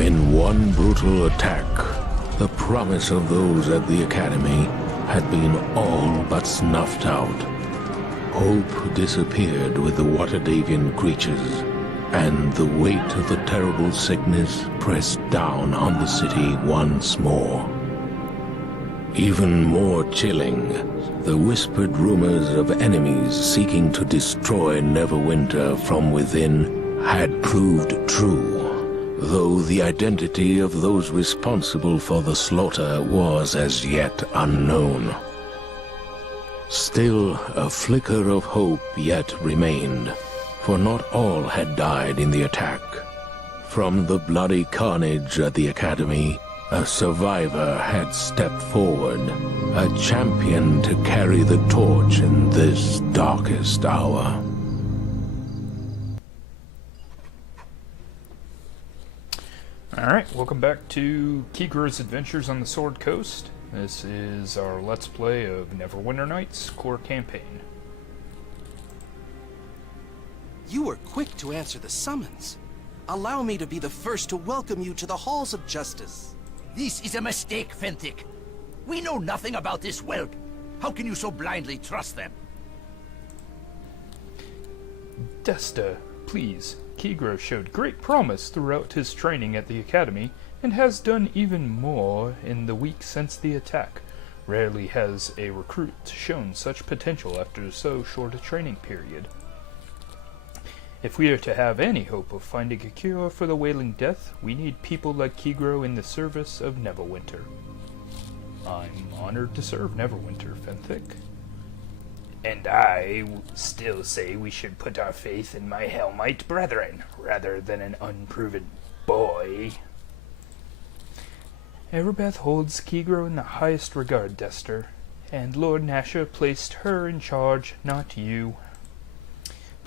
In one brutal attack, the promise of those at the Academy had been all but snuffed out. Hope disappeared with the Waterdavian creatures, and the weight of the terrible sickness pressed down on the city once more. Even more chilling, the whispered rumors of enemies seeking to destroy Neverwinter from within had proved true, though the identity of those responsible for the slaughter was as yet unknown. Still, a flicker of hope yet remained, for not all had died in the attack. From the bloody carnage at the Academy, a survivor had stepped forward, a champion to carry the torch in this darkest hour. Alright, welcome back to Keegro's Adventures on the Sword Coast. This is our Let's Play of Neverwinter Nights core campaign. You were quick to answer the summons. Allow me to be the first to welcome you to the halls of justice. This is a mistake, Fenthick. We know nothing about this whelp. How can you so blindly trust them? Desta, please. Keegro showed great promise throughout his training at the Academy, and has done even more in the week since the attack. Rarely has a recruit shown such potential after so short a training period. If we are to have any hope of finding a cure for the Wailing Death, we need people like Keegro in the service of Neverwinter. I'm honored to serve Neverwinter, Fenthick. And I still say we should put our faith in my Helmite brethren, rather than an unproven boy. Aribeth holds Keegro in the highest regard, Dester, and Lord Nasher placed her in charge, not you.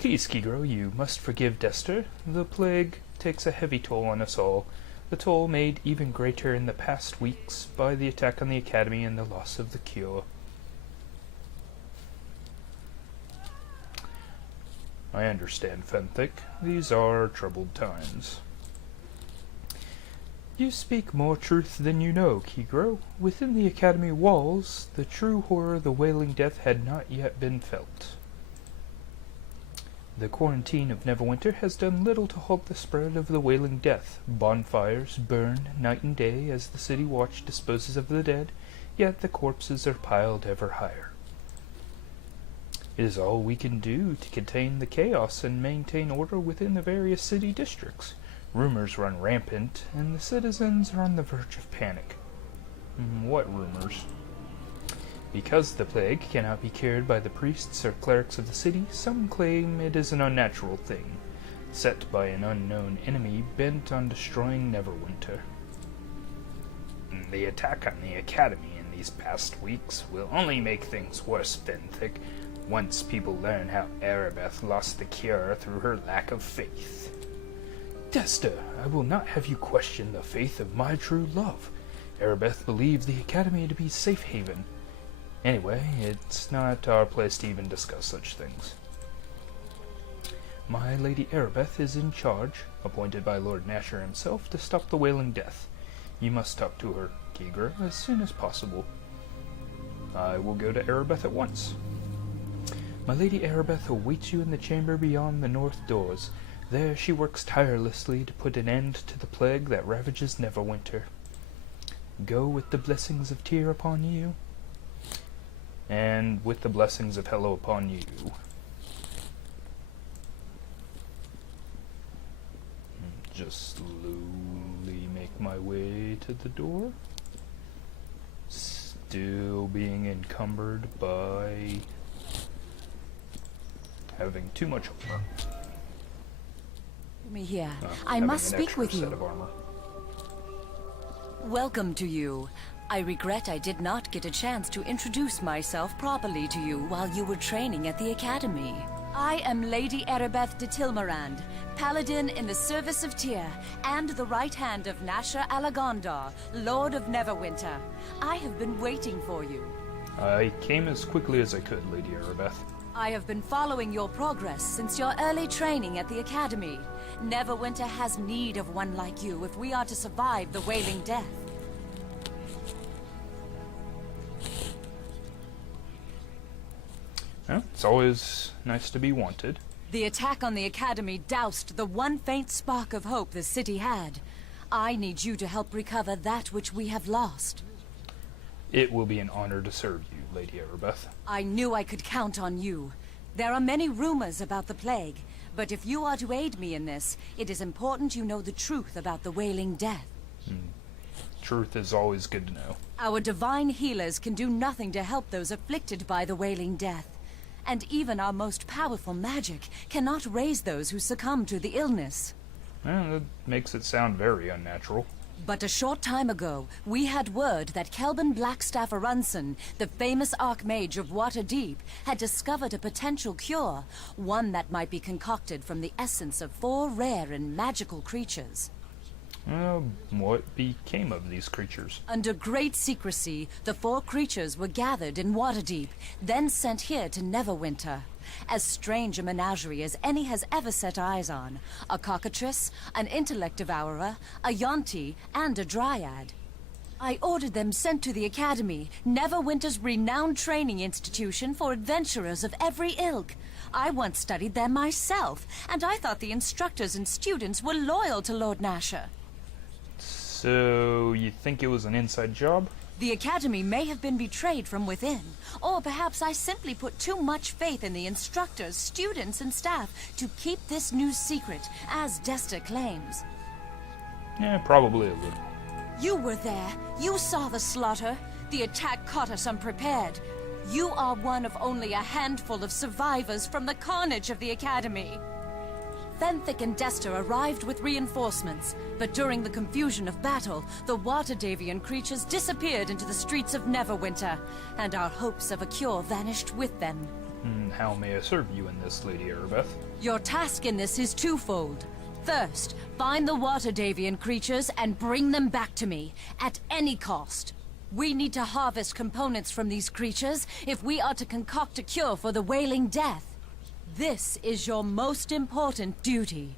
Please, Keegro, you must forgive Dester. The plague takes a heavy toll on us all, the toll made even greater in the past weeks by the attack on the Academy and the loss of the cure. I understand, Fenthick. These are troubled times. You speak more truth than you know, Keegro. Within the Academy walls, the true horror of the Wailing Death had not yet been felt. The quarantine of Neverwinter has done little to halt the spread of the Wailing Death. Bonfires burn night and day as the city watch disposes of the dead, yet the corpses are piled ever higher. It is all we can do to contain the chaos and maintain order within the various city districts. Rumors run rampant, and the citizens are on the verge of panic. What rumors? Because the plague cannot be cured by the priests or clerics of the city, some claim it is an unnatural thing, set by an unknown enemy bent on destroying Neverwinter. The attack on the Academy in these past weeks will only make things worse, Fenthick, once people learn how Aribeth lost the cure through her lack of faith. Desta, I will not have you question the faith of my true love. Aribeth believes the Academy to be safe haven. Anyway, it's not our place to even discuss such things. My Lady Aribeth is in charge, appointed by Lord Nasher himself, to stop the Wailing Death. You must talk to her, Keegro, as soon as possible. I will go to Aribeth at once. My Lady Aribeth awaits you in the chamber beyond the north doors. There she works tirelessly to put an end to the plague that ravages Neverwinter. Go with the blessings of Tyr upon you, and with the blessings of Hello upon you. Just slowly make my way to the door. Still being encumbered by having too much armor. Me here. I must speak with you. Welcome to you. I regret I did not get a chance to introduce myself properly to you while you were training at the Academy. I am Lady Aribeth de Tilmarand, Paladin in the service of Tyr, and the right hand of Nasher Alagondar, Lord of Neverwinter. I have been waiting for you. I came as quickly as I could, Lady Aribeth. I have been following your progress since your early training at the Academy. Neverwinter has need of one like you if we are to survive the Wailing Death. Well, it's always nice to be wanted. The attack on the Academy doused the one faint spark of hope the city had. I need you to help recover that which we have lost. It will be an honor to serve you, Lady Aribeth. I knew I could count on you. There are many rumors about the plague, but if you are to aid me in this, it is important you know the truth about the Wailing Death. Truth is always good to know. Our divine healers can do nothing to help those afflicted by the Wailing Death. And even our most powerful magic cannot raise those who succumb to the illness. Well, that makes it sound very unnatural. But a short time ago, we had word that Kelvin Blackstaff Arunson, the famous Archmage of Waterdeep, had discovered a potential cure, one that might be concocted from the essence of 4 rare and magical creatures. What became of these creatures? Under great secrecy, the 4 creatures were gathered in Waterdeep, then sent here to Neverwinter. As strange a menagerie as any has ever set eyes on. A cockatrice, an intellect devourer, a yonti, and a dryad. I ordered them sent to the Academy, Neverwinter's renowned training institution for adventurers of every ilk. I once studied there myself, and I thought the instructors and students were loyal to Lord Nasher. So, you think it was an inside job? The Academy may have been betrayed from within, or perhaps I simply put too much faith in the instructors, students, and staff to keep this news secret, as Desta claims. Yeah, probably a little. You were there. You saw the slaughter. The attack caught us unprepared. You are one of only a handful of survivors from the carnage of the Academy. Fenthick and Desta arrived with reinforcements, but during the confusion of battle, the Waterdavian creatures disappeared into the streets of Neverwinter, and our hopes of a cure vanished with them. How may I serve you in this, Lady Aribeth? Your task in this is twofold. First, find the Waterdavian creatures and bring them back to me, at any cost. We need to harvest components from these creatures if we are to concoct a cure for the Wailing Death. This is your most important duty.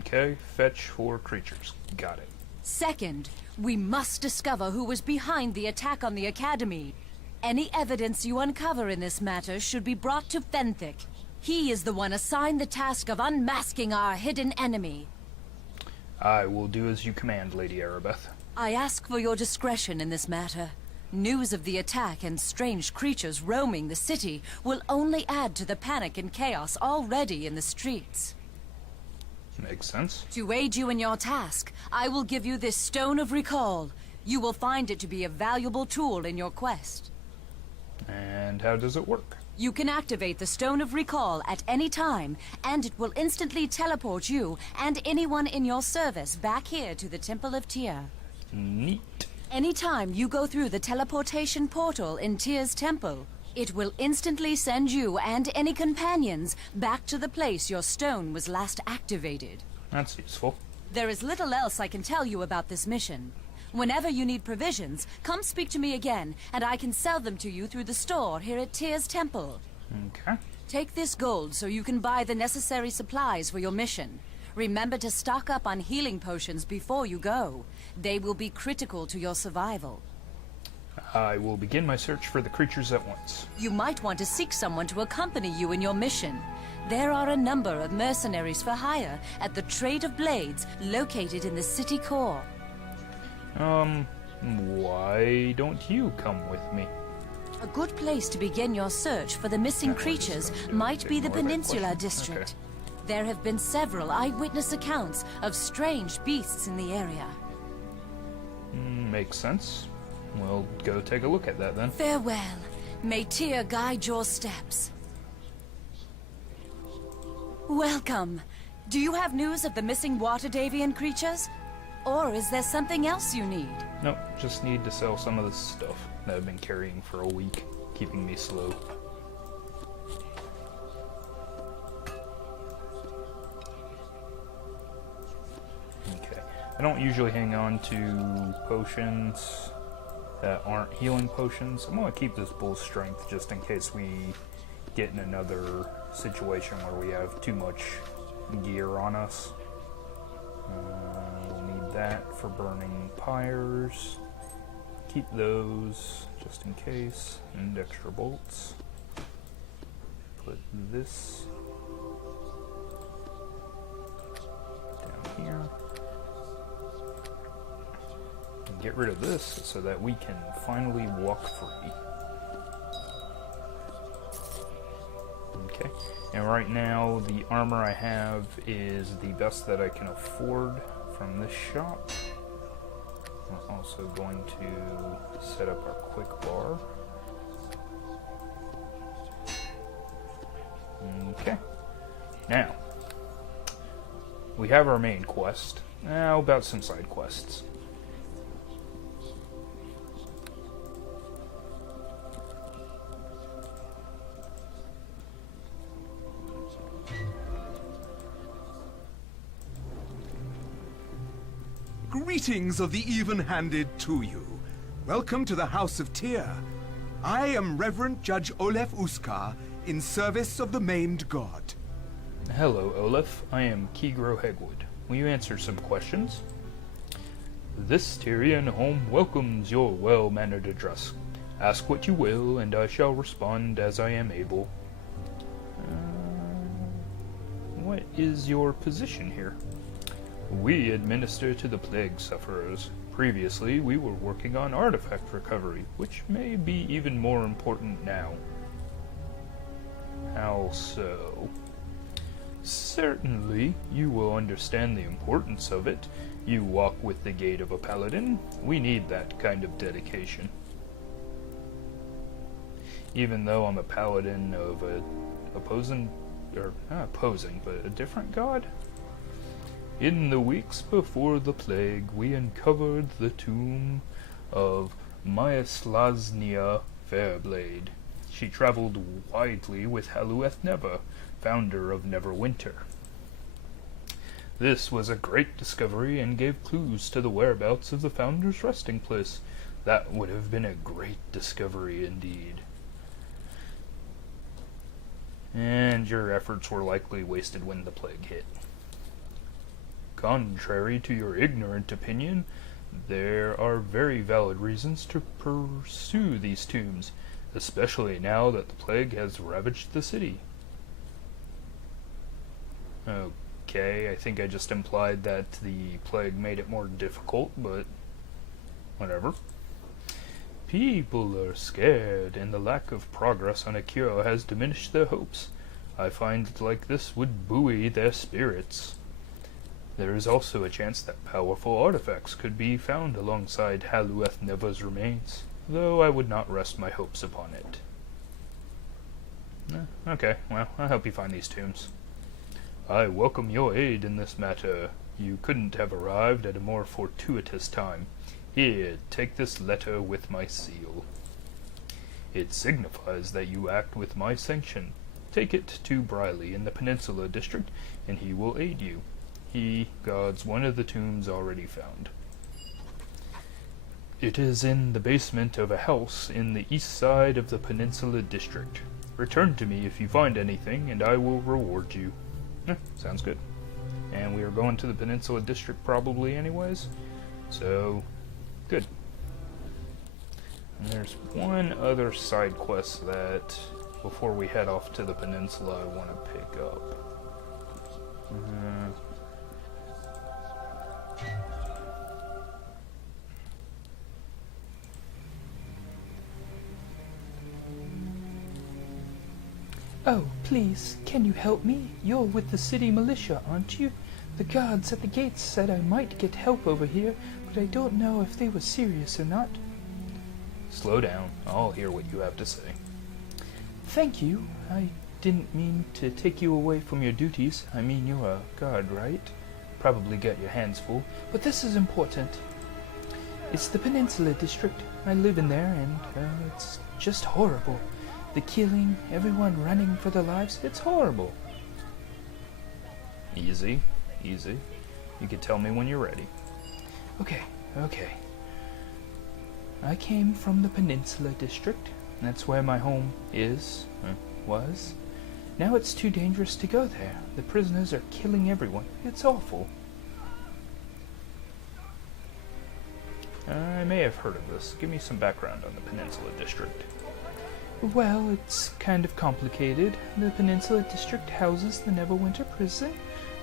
Okay, fetch 4 creatures. Got it. Second, we must discover who was behind the attack on the Academy. Any evidence you uncover in this matter should be brought to Fenthick. He is the one assigned the task of unmasking our hidden enemy. I will do as you command, Lady Aribeth. I ask for your discretion in this matter. News of the attack and strange creatures roaming the city will only add to the panic and chaos already in the streets. Makes sense. To aid you in your task, I will give you this Stone of Recall. You will find it to be a valuable tool in your quest. And how does it work? You can activate the Stone of Recall at any time, and it will instantly teleport you and anyone in your service back here to the Temple of Tyr. Neat. Anytime you go through the teleportation portal in Tyr's temple, it will instantly send you and any companions back to the place your stone was last activated. That's useful. There is little else I can tell you about this mission. Whenever you need provisions, come speak to me again, and I can sell them to you through the store here at Tyr's temple. Okay. Take this gold so you can buy the necessary supplies for your mission. Remember to stock up on healing potions before you go. They will be critical to your survival. I will begin my search for the creatures at once. You might want to seek someone to accompany you in your mission. There are a number of mercenaries for hire at the Trade of Blades, located in the city core. Why don't you come with me? A good place to begin your search for the missing creatures might be the Peninsula District. Okay. There have been several eyewitness accounts of strange beasts in the area. Makes sense. We'll go take a look at that then. Farewell. May Tyr guide your steps. Welcome. Do you have news of the missing Waterdavian creatures? Or is there something else you need? Nope, just need to sell some of this stuff that I've been carrying for a week, keeping me slow. Okay. I don't usually hang on to potions that aren't healing potions. I'm gonna keep this bull strength just in case we get in another situation where we have too much gear on us. We'll need that for burning pyres. Keep those just in case, and extra bolts. Put this down here. And get rid of this so that we can finally walk free. Okay, and right now the armor I have is the best that I can afford from this shop. We're also going to set up our quick bar. Okay, now we have our main quest. Now about some side quests. Greetings of the even-handed to you. Welcome to the House of Tyr. I am Reverend Judge Olef Uskar, in service of the maimed god. Hello, Olaf. I am Kegro Hegwood. Will you answer some questions? This Tyrian home welcomes your well-mannered address. Ask what you will, and I shall respond as I am able. What is your position here? We administer to the plague sufferers. Previously, we were working on artifact recovery, which may be even more important now. How so? Certainly, you will understand the importance of it. You walk with the gait of a paladin. We need that kind of dedication. Even though I'm a paladin of not opposing, but a different god? In the weeks before the plague, we uncovered the tomb of Myaslasnia Fairblade. She traveled widely with Halueth Neva, founder of Neverwinter. This was a great discovery and gave clues to the whereabouts of the founder's resting place. That would have been a great discovery indeed. And your efforts were likely wasted when the plague hit. Contrary to your ignorant opinion, there are very valid reasons to pursue these tombs, especially now that the plague has ravaged the city. Okay, I think I just implied that the plague made it more difficult, but whatever. People are scared, and the lack of progress on a cure has diminished their hopes. I find it like this would buoy their spirits. There is also a chance that powerful artifacts could be found alongside Halueth Neva's remains, though I would not rest my hopes upon it. Okay, well, I hope you find these tombs. I welcome your aid in this matter. You couldn't have arrived at a more fortuitous time. Here, take this letter with my seal. It signifies that you act with my sanction. Take it to Briley in the Peninsula District, and he will aid you. He guards one of the tombs already found. It is in the basement of a house in the east side of the Peninsula District. Return to me if you find anything, and I will reward you. Sounds good. And we are going to the Peninsula District probably anyways, so good. And there's one other side quest that, before we head off to the Peninsula, I want to pick up. Oh, please, can you help me? You're with the city militia, aren't you? The guards at the gates said I might get help over here, but I don't know if they were serious or not. Slow down. I'll hear what you have to say. Thank you. I didn't mean to take you away from your duties. I mean, you're a guard, right? Probably got your hands full, but this is important. It's the Peninsula District. I live in there, and it's just horrible. The killing, everyone running for their lives, it's horrible. Easy, easy. You can tell me when you're ready. Okay. I came from the Peninsula District. That's where my home is. was. Now it's too dangerous to go there. The prisoners are killing everyone. It's awful. I may have heard of this. Give me some background on the Peninsula District. Well, it's kind of complicated. The Peninsula District houses the Neverwinter Prison.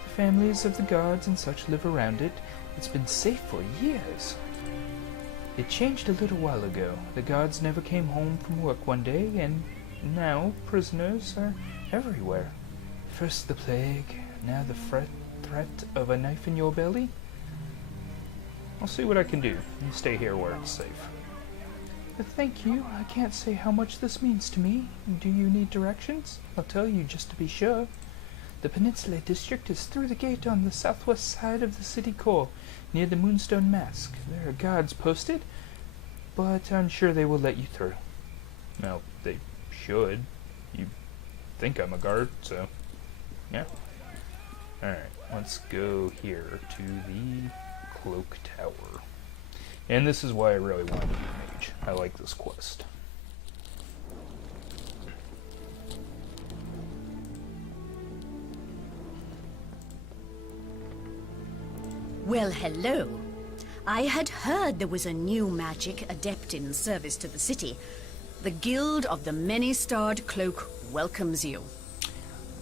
The families of the guards and such live around it. It's been safe for years. It changed a little while ago. The guards never came home from work one day, and now prisoners are everywhere. First the plague, now the threat of a knife in your belly. I'll see what I can do. You stay here where it's safe. Thank you. I can't say how much this means to me. Do you need directions? I'll tell you just to be sure. The Peninsula District is through the gate on the southwest side of the city core, near the Moonstone Mask. There are guards posted, but I'm sure they will let you through. Well, they should. You think I'm a guard, so yeah. Alright, let's go here to the Cloak Tower. And this is why I really wanted to be a mage. I like this quest. Well, hello. I had heard there was a new magic adept in service to the city. The Guild of the ManyStard Cloak welcomes you.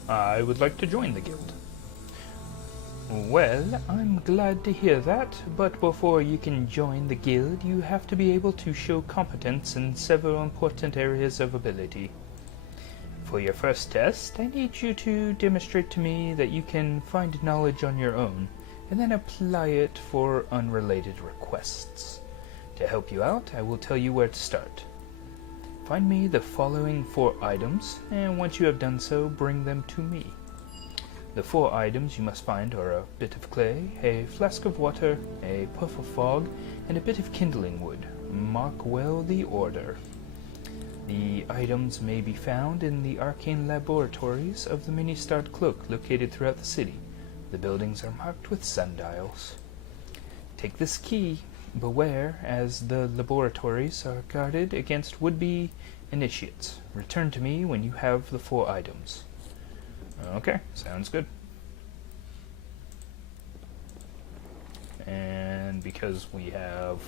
I would like to join the guild. Well, I'm glad to hear that, but before you can join the guild, you have to be able to show competence in several important areas of ability. For your first test, I need you to demonstrate to me that you can find knowledge on your own, and then apply it for unrelated requests. To help you out, I will tell you where to start. Find me the following 4 items, and once you have done so, bring them to me. The 4 items you must find are a bit of clay, a flask of water, a puff of fog, and a bit of kindling wood. Mark well the order. The items may be found in the arcane laboratories of the ManyStard Cloak located throughout the city. The buildings are marked with sundials. Take this key. Beware, as the laboratories are guarded against would-be initiates. Return to me when you have the 4 items. Okay, sounds good. And because we have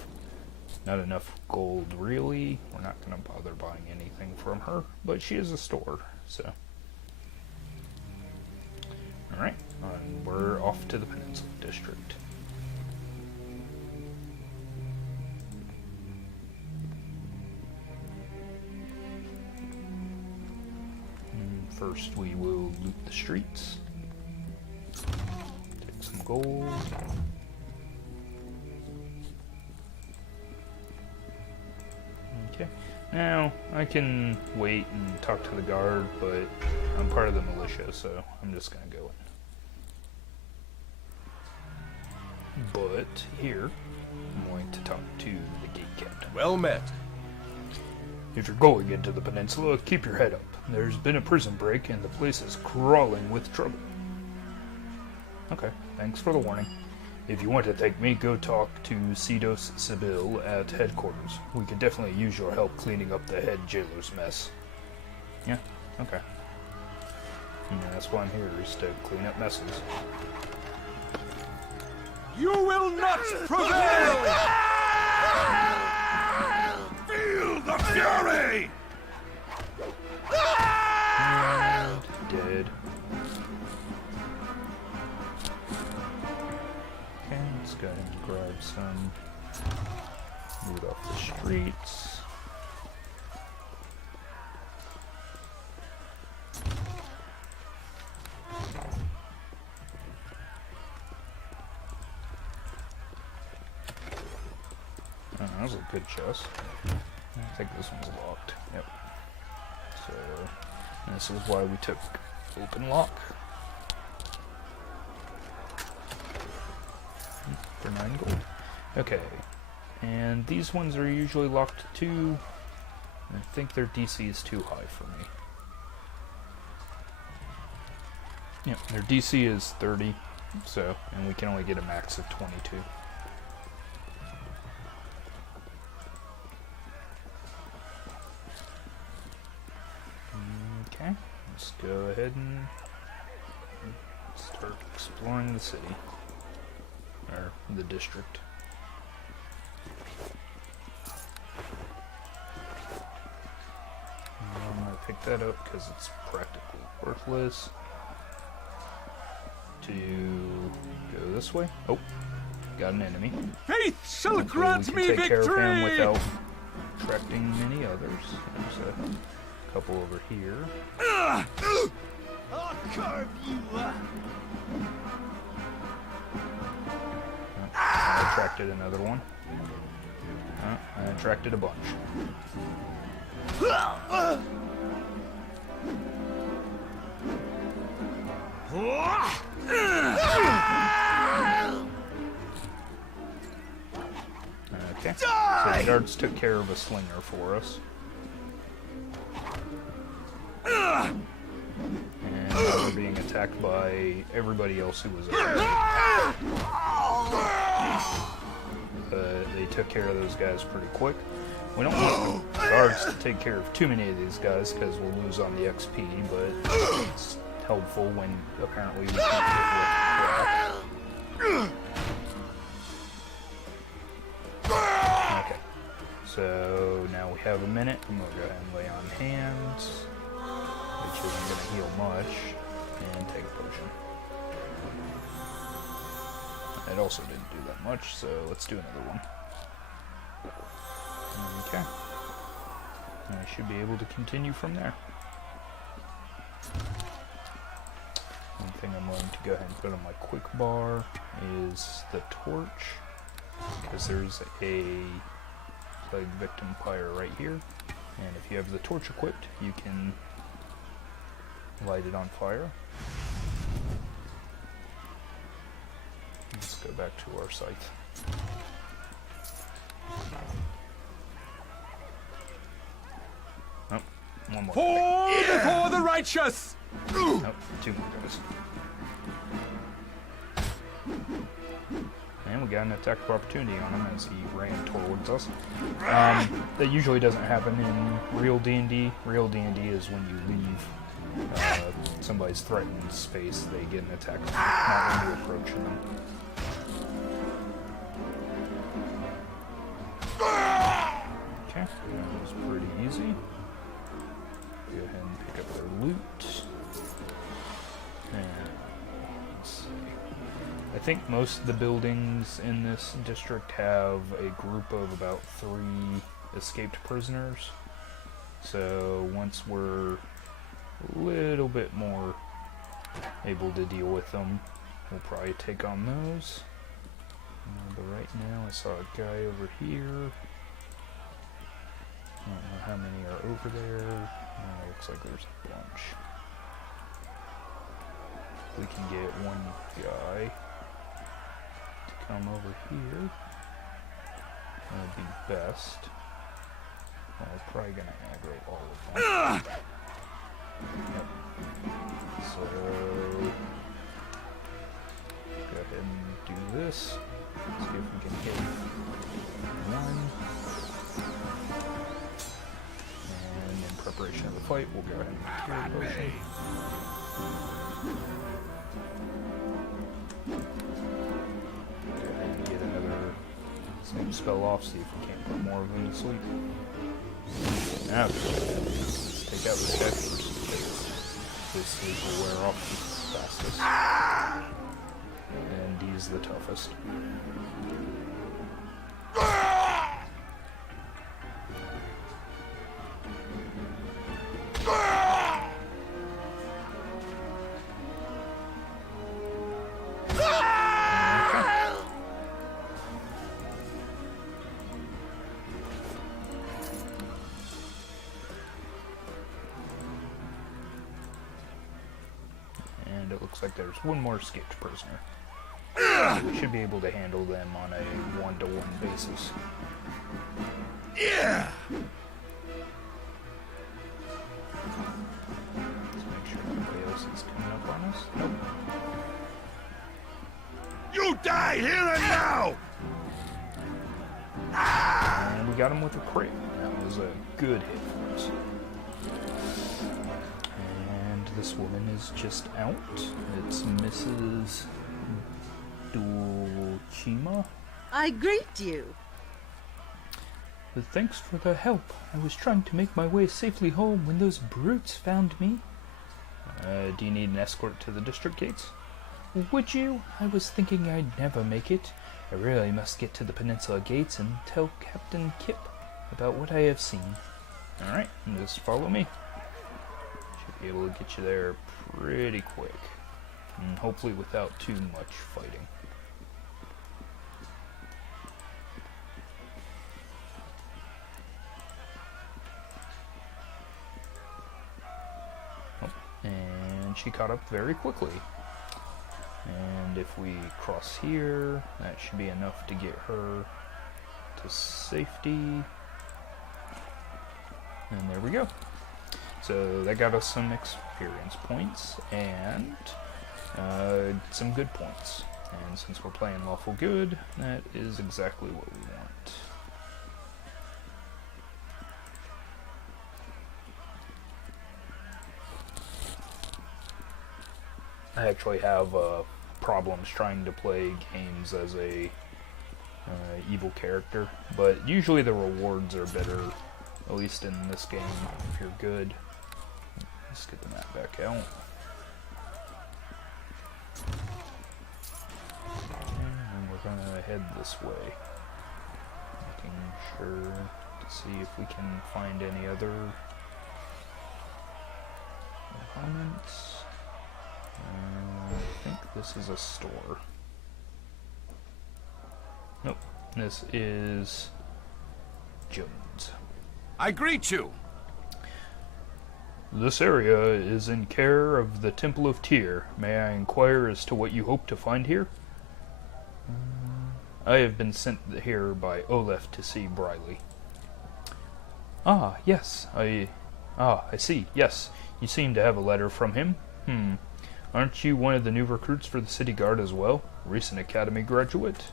not enough gold really, we're not going to bother buying anything from her, but she is a store, so. Alright, and we're off to the Peninsula District. First we will loot the streets. Take some gold. Okay. Now, I can wait and talk to the guard, but I'm part of the militia, so I'm just gonna go in. But here, I'm going to talk to the gate captain. Well met. If you're going into the peninsula, keep your head up. There's been a prison break and the place is crawling with trouble. Okay, thanks for the warning. If you want to thank me, go talk to Cedos Sibyl at headquarters. We could definitely use your help cleaning up the head jailer's mess. Yeah, okay. Yeah, that's why I'm here, is to clean up messes. You will not prevail! Feel the fury! And dead. Okay, let's go ahead and grab some loot off the streets. Oh, that was a good chest. I think this one's locked. Yep. So, this is why we took open lock. For 9 gold. Okay. And these ones are usually locked too. I think their DC is too high for me. Yep, their DC is 30, so, and we can only get a max of 22. Okay. let's go ahead and start exploring the city. Or the district. I'm going to pick that up because it's practically worthless. To go this way. Oh, got an enemy. Faith shall Hopefully grant we me can take care of him victory! without attracting many others. There's a couple over here. I'll carve you up. I attracted another one. I attracted a bunch. Okay, so the guards took care of a slinger for us. And now we're being attacked by everybody else who was over there. But they took care of those guys pretty quick. We don't want the guards to take care of too many of these guys because we'll lose on the XP, but it's helpful when apparently we can't get with Okay, so now we have a minute. I'm going to go ahead and lay on hands, which isn't going to heal much, and take a potion. It also didn't do that much, so let's do another one. Okay. And I should be able to continue from there. One thing I'm going to go ahead and put on my quick bar is the torch, because there's a plague victim pyre right here, and if you have the torch equipped, you can light it on fire. Let's go back to our scythe. Oh, one more. For the righteous! Nope, two more guys. And we got an attack of opportunity on him as he ran towards us. That usually doesn't happen in real D&D. Real D&D is when you leave somebody's threatened space, they get an attack, not when you approach them. Okay, that was pretty easy. Go ahead and pick up their loot. And let's see. I think most of the buildings in this district have a group of about 3 escaped prisoners. So once we're a little bit more able to deal with them, we'll probably take on those. But right now I saw a guy over here. I don't know how many are over there. Looks like there's a bunch. We can get one guy to come over here. That would be best. Well, we're probably going to aggro all of them. Yep. So, go ahead and do this. See if we can hit one. And in preparation of the fight, we'll go ahead and cure the potion. Go ahead and get another same spell off, see if we can't put more of them to sleep. Now, let's take out the check first. This sleep will wear off the fastest. And he's the toughest. And it looks like there's one more escaped prisoner. We should be able to handle them on a one-to-one basis. Yeah! Let's make sure nobody else is coming up on us. Nope. You die here and now! And we got him with a crit. That was a good hit for us. And this woman is just out. It's Mrs. Dulcima. I greet you. Thanks for the help. I was trying to make my way safely home when those brutes found me. Do you need an escort to the district gates? Would you? I was thinking I'd never make it. I really must get to the Peninsula gates and tell Captain Kip about what I have seen. Alright, just follow me. Should be able to get you there pretty quick. And hopefully without too much fighting. And she caught up very quickly. And if we cross here, that should be enough to get her to safety. And there we go. So that got us some experience points and some good points. And since we're playing lawful good, that is exactly what we want. I actually have problems trying to play games as a evil character, but usually the rewards are better, at least in this game, if you're good. Let's get the map back out. And we're gonna head this way, making sure to see if we can find any other elements. I think this is a store. Nope, this is Jones. I greet you. This area is in care of the Temple of Tyr. May I inquire as to what you hope to find here? I have been sent here by Olaf to see Briley. Ah, yes, I see, yes. You seem to have a letter from him. Aren't you one of the new recruits for the city guard as well? Recent academy graduate?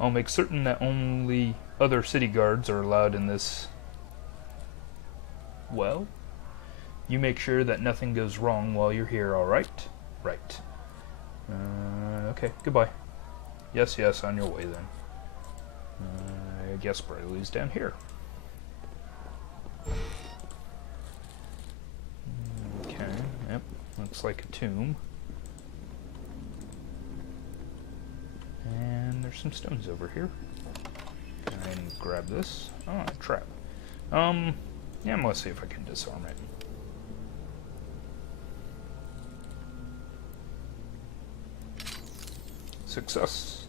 I'll make certain that only other city guards are allowed in this. Well, you make sure that nothing goes wrong while you're here, alright? Right. Okay, goodbye. Yes, on your way then. I guess Briley's down here. Okay, yep. Looks like a tomb. And there's some stones over here. And grab this. Oh, a trap. Yeah, I'm gonna see if I can disarm it. Success.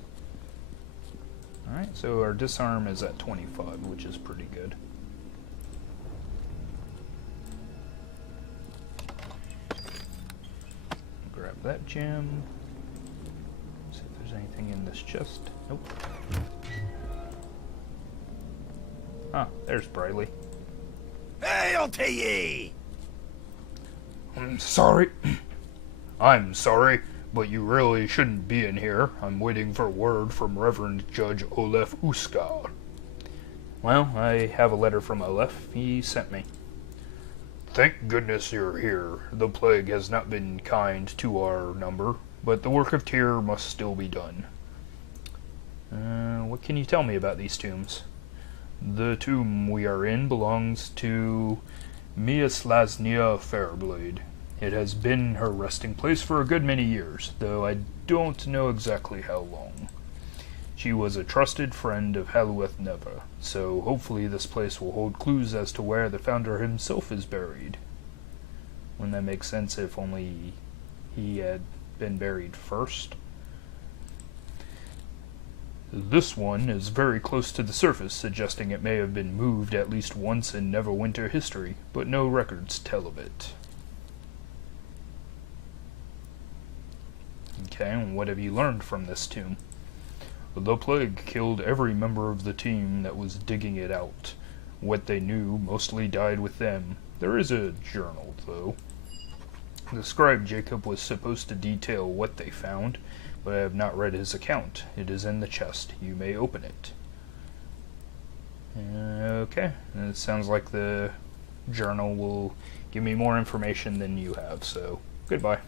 Alright, so our disarm is at 25, which is pretty good. Grab that gem. See if there's anything in this chest. Nope. Ah, there's Briley. Hail to ye! I'm sorry. I'm sorry, but you really shouldn't be in here. I'm waiting for word from Reverend Judge Olaf Uskar. Well, I have a letter from Olaf. He sent me. Thank goodness you're here. The plague has not been kind to our number, but the work of Tyr must still be done. What can you tell me about these tombs? The tomb we are in belongs to Miaslasnia Fairblade. It has been her resting place for a good many years, though I don't know exactly how long. She was a trusted friend of Halueth Neva, so hopefully this place will hold clues as to where the founder himself is buried. Wouldn't that make sense if only he had been buried first? This one is very close to the surface, suggesting it may have been moved at least once in Neverwinter history, but no records tell of it. Okay, and what have you learned from this tomb? The plague killed every member of the team that was digging it out. What they knew mostly died with them. There is a journal, though. The scribe Jacob was supposed to detail what they found, but I have not read his account. It is in the chest. You may open it. Okay, and it sounds like the journal will give me more information than you have, so goodbye.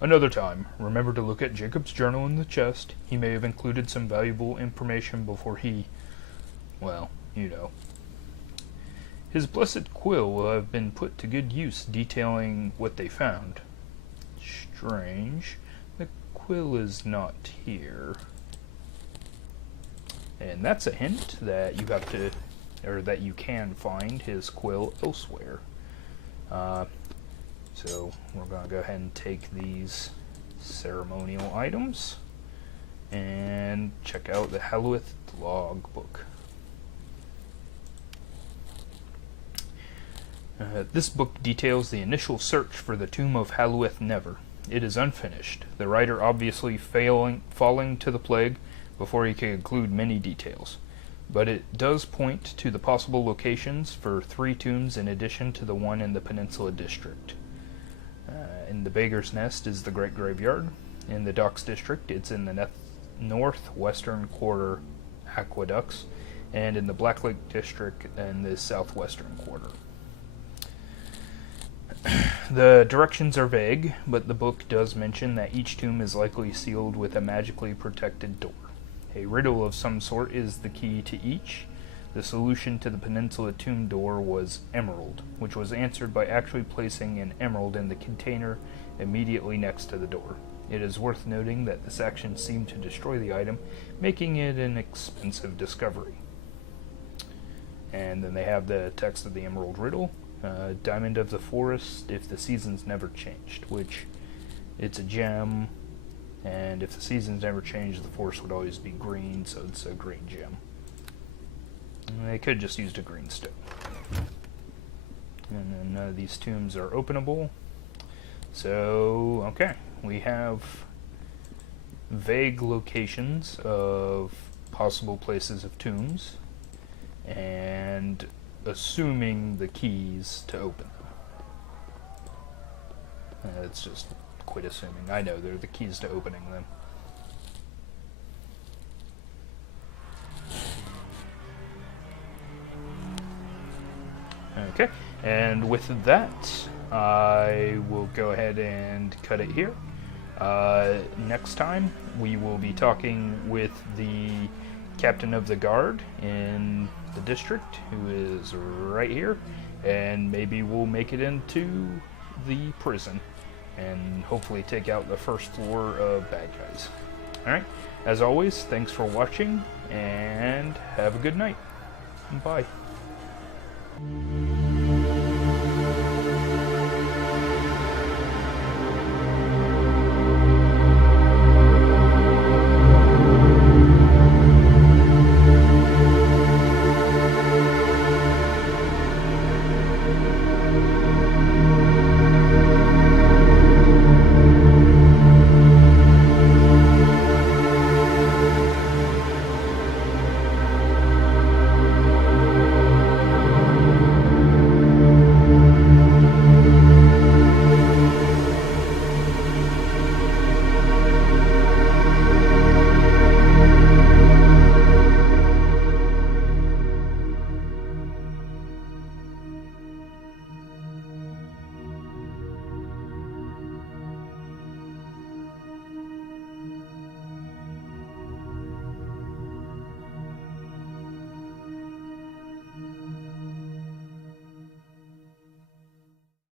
Another time, remember to look at Jacob's journal in the chest. He may have included some valuable information before he, well, you know. His blessed quill will have been put to good use detailing what they found. Strange. The quill is not here. And that's a hint that you have to, or that you can find his quill elsewhere. So we're going to go ahead and take these ceremonial items and check out the Halloweth logbook. This book details the initial search for the tomb of Halloweth Never. It is unfinished, the writer obviously falling to the plague before he could include many details. But it does point to the possible locations for 3 tombs in addition to the one in the Peninsula District. In the Beggar's Nest is the Great Graveyard. In the Docks District, it's in the northwestern quarter aqueducts, and in the Black Lake District in the southwestern quarter. The directions are vague, but the book does mention that each tomb is likely sealed with a magically protected door. A riddle of some sort is the key to each. The solution to the Peninsula tomb door was emerald, which was answered by actually placing an emerald in the container immediately next to the door. It is worth noting that this action seemed to destroy the item, making it an expensive discovery. And then they have the text of the emerald riddle. Diamond of the forest if the seasons never changed, which it's a gem, and if the seasons never changed, the forest would always be green, so it's a green gem. And they could have just used a green stone. And then none of these tombs are openable. So, okay, we have vague locations of possible places of tombs, and assuming the keys to open them. It's just quit assuming. I know they're the keys to opening them. Okay, and with that, I will go ahead and cut it here. Next time, we will be talking with the captain of the guard in the district, who is right here, and maybe we'll make it into the prison and hopefully take out the first floor of bad guys. Alright, as always, thanks for watching, and have a good night. Bye.